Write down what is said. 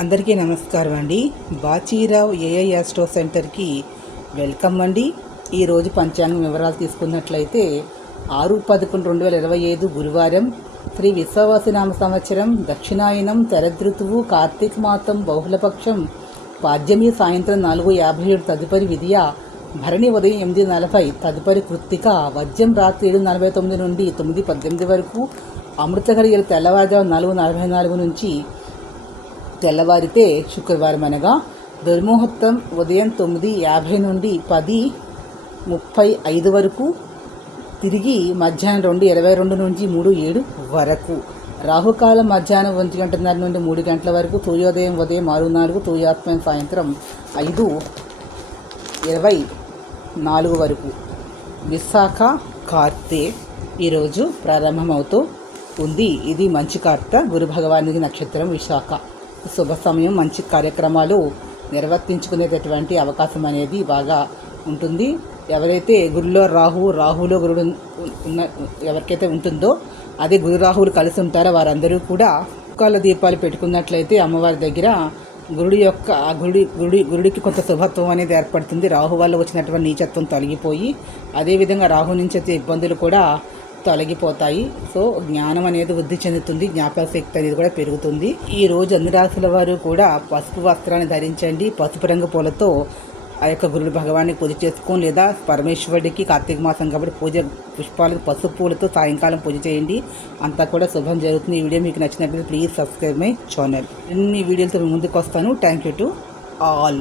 అందరికీ నమస్కారం అండి. బాచీరావు ఏఐ ఆస్ట్రో సెంటర్కి వెల్కమ్ అండి. ఈరోజు పంచాంగం వివరాలు తీసుకున్నట్లయితే 6/11/2025 గురువారం, శ్రీ విశ్వవాసినామ సంవత్సరం, దక్షిణాయనం, శరదృతువు, కార్తీక మాసం, బహుళపక్షం, పాడ్యమి సాయంత్రం 4:57, తదుపరి విధియ, భరణి ఉదయం 8:40, తదుపరి కృత్తిక, వజ్యం రాత్రి 7:49 నుండి 9:18 వరకు, అమృత ఘడియలు తెల్లవారుజాము 4:44 నుంచి తెల్లవారితే శుక్రవారం అనగా దుర్ముహూర్తం ఉదయం 9:50 నుండి 10:35 వరకు, తిరిగి మధ్యాహ్నం 2:22 నుంచి 3:07 వరకు, రాహుకాలం మధ్యాహ్నం 1:30 నుండి 3 గంటల వరకు, సూర్యోదయం ఉదయం 6:04, సూర్యాస్తమయం సాయంత్రం 5:24 వరకు. విశాఖ కార్తె ఈరోజు ప్రారంభమవుతూ ఉంది. ఇది మంచి కార్త, గురు భగవానికి నక్షత్రం విశాఖ. శుభ సమయం, మంచి కార్యక్రమాలు నిర్వర్తించుకునేటటువంటి అవకాశం అనేది బాగా ఉంటుంది. ఎవరైతే గురులో రాహులో గురుడు ఎవరికైతే ఉంటుందో, అదే గురు రాహువులు కలిసి ఉంటారో వారందరూ కూడా కాళ్ళ దీపాలు పెట్టుకున్నట్లయితే అమ్మవారి దగ్గర గురుడికి కొంత శుభత్వం అనేది ఏర్పడుతుంది. రాహు వల్ల వచ్చినటువంటి నీచత్వం తొలగిపోయి, అదేవిధంగా రాహు నుంచి వచ్చే ఇబ్బందులు కూడా తొలగిపోతాయి. సో జ్ఞానం అనేది వృద్ధి చెందుతుంది, జ్ఞాపకశక్తి అనేది కూడా పెరుగుతుంది. ఈ రోజు అన్ని రాశుల వారు కూడా పసుపు వస్త్రాన్ని ధరించండి. పసుపు రంగు పూలతో ఆ యొక్క గురుడు భగవాన్ని పూజ చేసుకోండి, లేదా పరమేశ్వరుడికి కార్తీక మాసం కాబట్టి పూజ పుష్పాలకు పసుపు పూలతో సాయంకాలం పూజ చేయండి. అంతా కూడా శుభం జరుగుతుంది. ఈ వీడియో మీకు నచ్చినట్లయితే ప్లీజ్ సబ్స్క్రైబ్ మై ఛానల్. ఇన్ని వీడియోలతో ముందుకు వస్తాను. Thank you to all.